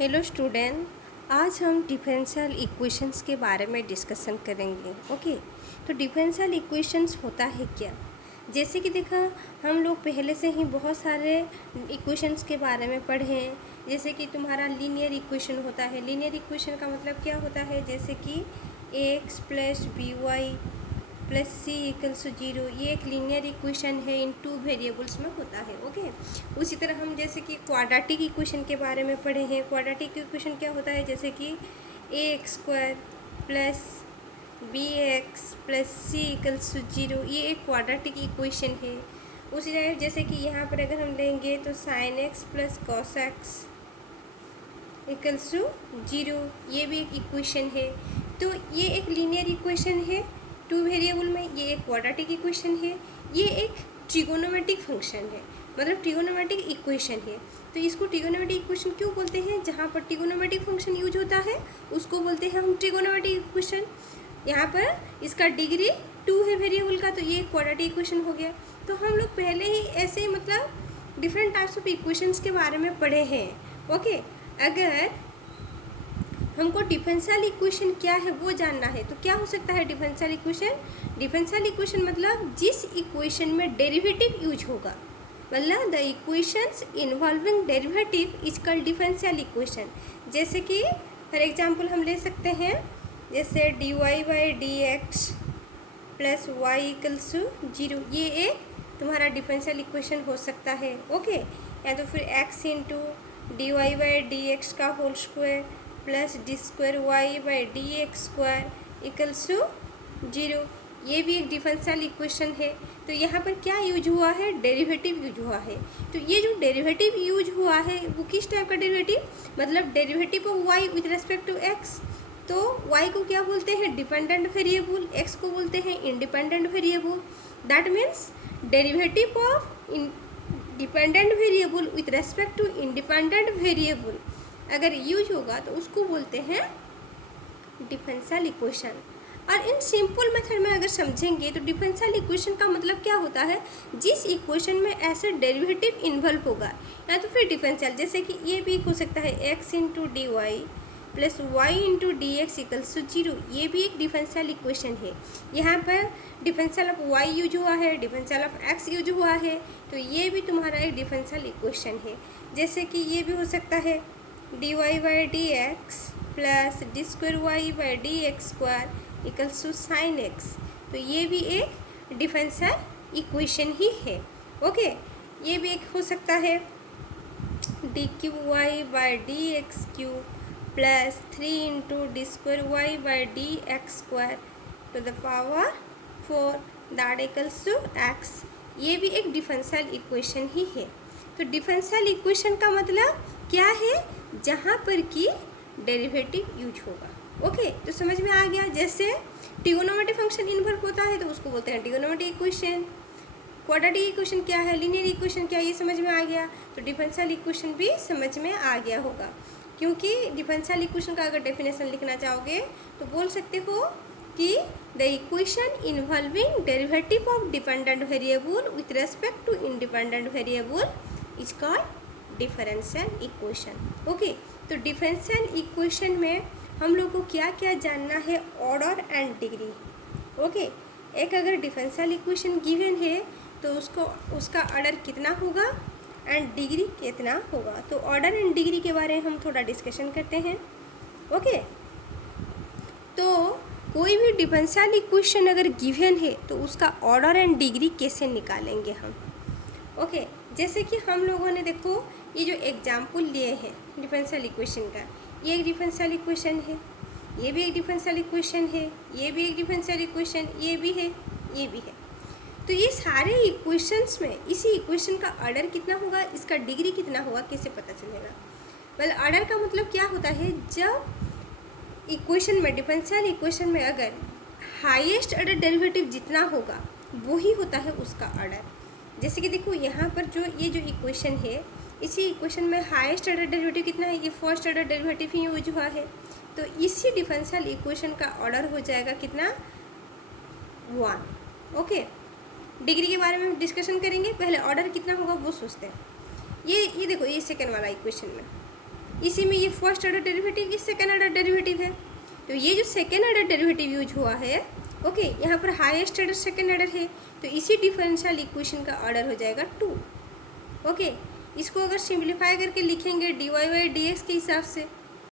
Hello student, आज हम differential equations के बारे में डिस्कशन करेंगे। ओके, तो डिफरेंशियल इक्वेशंस होता है क्या? जैसे कि देखा, हम लोग पहले से ही बहुत सारे इक्वेशंस के बारे में पढ़े हैं। जैसे कि तुम्हारा लीनियर इक्वेशन होता है। लीनियर इक्वेशन का मतलब क्या होता है? जैसे कि X plus B Y plus C equals to zero, ये एक लीनियर इक्वेशन है, इन टू वेरिएबल्स में होता है। ओके, उसी तरह हम जैसे कि क्वाड्रेटिक इक्वेशन के बारे में पढ़े हैं। क्वाड्रेटिक इक्वेशन क्या होता है? जैसे कि A X square plus B X plus C equals to zero, ये एक क्वाड्रेटिक इक्वेशन है। उसी तरह जैसे कि यहाँ पर अगर हम लेंगे तो sine X plus cos X equals to zero, ये भी एक इक्वेशन है। तो ये एक लीनियर इक्वेशन है टू वेरिएबल में, ये एक क्वाड्रेटिक इक्वेशन है, ये एक ट्रिगोनोमेट्रिक फंक्शन है, मतलब ट्रिगोनोमेट्रिक इक्वेशन है। तो इसको ट्रिगोनोमेट्रिक इक्वेशन क्यों बोलते हैं? जहाँ पर ट्रिगोनोमेट्रिक फंक्शन यूज होता है उसको बोलते हैं हम ट्रिगोनोमेट्रिक इक्वेशन। यहाँ पर इसका डिग्री 2 है वेरिएबल का, तो ये क्वाड्रेटिक इक्वेशन हो गया। तो हम लोग पहले ही ऐसे मतलब डिफरेंट टाइप्स ऑफ इक्वेशंस के बारे में पढ़े हैं। ओके, अगर हमको डिफरेंशियल इक्वेशन क्या है वो जानना है तो क्या हो सकता है डिफरेंशियल इक्वेशन? डिफरेंशियल इक्वेशन मतलब जिस इक्वेशन में डेरिवेटिव यूज होगा, मतलब the equations involving derivative is called differential equation. जैसे कि फॉर एग्जांपल हम ले सकते हैं, जैसे D Y by D X plus Y equals to zero, ये एक तुम्हारा डिफरेंशियल इक्वेशन हो सकता है। ओके, या तो फिर X into D Y by D X का whole square plus D square Y by D X square equals to zero, ये भी एक डिफरेंशियल इक्वेशन है। तो यहाँ पर क्या यूज हुआ है? डेरिवेटिव यूज हुआ है। तो ये जो डेरिवेटिव यूज हुआ है वो किस टाइप का डेरिवेटिव? मतलब derivative of Y with respect to X. तो वाई को क्या बोलते हैं? डिपेंडेंट वेरिएबल, एक्स को बोलते हैं independent variable. That means derivative of dependent variable with respect to independent variable अगर यूज होगा तो उसको बोलते हैं डिफरेंशियल इक्वेशन। और इन सिंपल मेथड में अगर समझेंगे तो डिफरेंशियल इक्वेशन का मतलब क्या होता है? जिस इक्वेशन में ऐसे डेरिवेटिव इन्वॉल्व होगा, या तो फिर डिफरेंशियल, जैसे कि ये भी हो सकता है X into D Y plus Y into D X equals to zero, ये भी एक डिफरेंशियल इक्वेशन है। यहाँ पर डिफरेंशियल ऑफ वाई यूज हुआ है, डिफरेंशियल ऑफ एक्स यूज हुआ है, तो ये भी तुम्हारा एक डिफरेंशियल इक्वेशन है। जैसे कि ये भी हो सकता है D Y by D X plus D square Y by D X square equals to sine X, तो ये भी एक डिफरेंशियल इक्वेशन ही है। ओके, ये भी एक हो सकता है D cube Y by D X cube plus 3 into D square Y by D X square to the power 4 that equals to X, ये भी एक डिफरेंशियल इक्वेशन ही है। तो डिफरेंशियल इक्वेशन का मतलब क्या है? जहाँ पर कि डेरिवेटिव यूज होगा। ओके, तो समझ में आ गया। जैसे ट्रिगोनोमेट्रिक फंक्शन इन्वॉल्व होता है तो उसको बोलते हैं ट्रिगोनोमेट्रिक इक्वेशन। क्वाड्रेटिक इक्वेशन क्या है, लीनियर इक्वेशन क्या है, ये समझ में आ गया। तो डिफरेंशियल इक्वेशन भी समझ में आ गया होगा, क्योंकि डिफरेंशियल इक्वेशन का अगर डेफिनेशन लिखना चाहोगे तो बोल सकते हो कि the equation involving derivative of dependent variable with respect to independent variable is called differential equation. Okay, तो डिफरेंशियल इक्वेशन में हम लोग को क्या क्या जानना है? Order and degree. ओके, एक अगर डिफरेंशियल इक्वेशन गिवन है तो उसका ऑर्डर कितना होगा एंड डिग्री कितना होगा। तो ऑर्डर एंड डिग्री के बारे में हम थोड़ा डिस्कशन करते हैं। ओके, तो कोई भी डिफरेंशियल इक्वेशन अगर गिवन है तो उसका ऑर्डर एंड डिग्री कैसे निकालेंगे हम? ओके, जैसे कि हम लोगों ने देखो ये जो एग्जाम्पल लिए हैं डिफरेंशियल इक्वेशन का, ये एक डिफरेंशियल इक्वेशन है, ये भी एक डिफरेंशियल इक्वेशन है, ये भी एक डिफरेंशियल इक्वेशन, ये भी है, ये भी है। तो ये सारे इक्वेशंस में इसी इक्वेशन का ऑर्डर कितना होगा, इसका डिग्री कितना होगा, कैसे पता चलेगा? मतलब ऑर्डर का मतलब क्या होता है? जब इक्वेशन में, डिफरेंशियल इक्वेशन में अगर हाईएस्ट ऑर्डर डेरिवेटिव जितना होगा वही होता है उसका ऑर्डर। जैसे कि देखो यहाँ पर जो ये जो इक्वेशन है, इसी इक्वेशन में हाईएस्ट ऑर्डर डेरिवेटिव कितना है? ये फर्स्ट ऑर्डर डेरिवेटिव ही यूज हुआ है, तो इसी डिफरेंशियल इक्वेशन का ऑर्डर हो जाएगा कितना? 1। ओके, डिग्री के बारे में डिस्कशन करेंगे, पहले ऑर्डर कितना होगा वो सोचते हैं। ये देखो, ये सेकेंड वाला इक्वेशन में इसी में ये फर्स्ट ऑर्डर डेरिवेटिव, ये सेकेंड ऑर्डर डेरिवेटिव है। तो ये जो सेकेंड ऑर्डर डेरिवेटिव यूज हुआ है, ओके, यहाँ पर हाईएस्ट ऑर्डर सेकेंड ऑर्डर है, तो इसी डिफरेंशियल इक्वेशन का ऑर्डर हो जाएगा 2। ओके, इसको अगर सिंप्लीफाई करके लिखेंगे dy बाई dx के हिसाब से,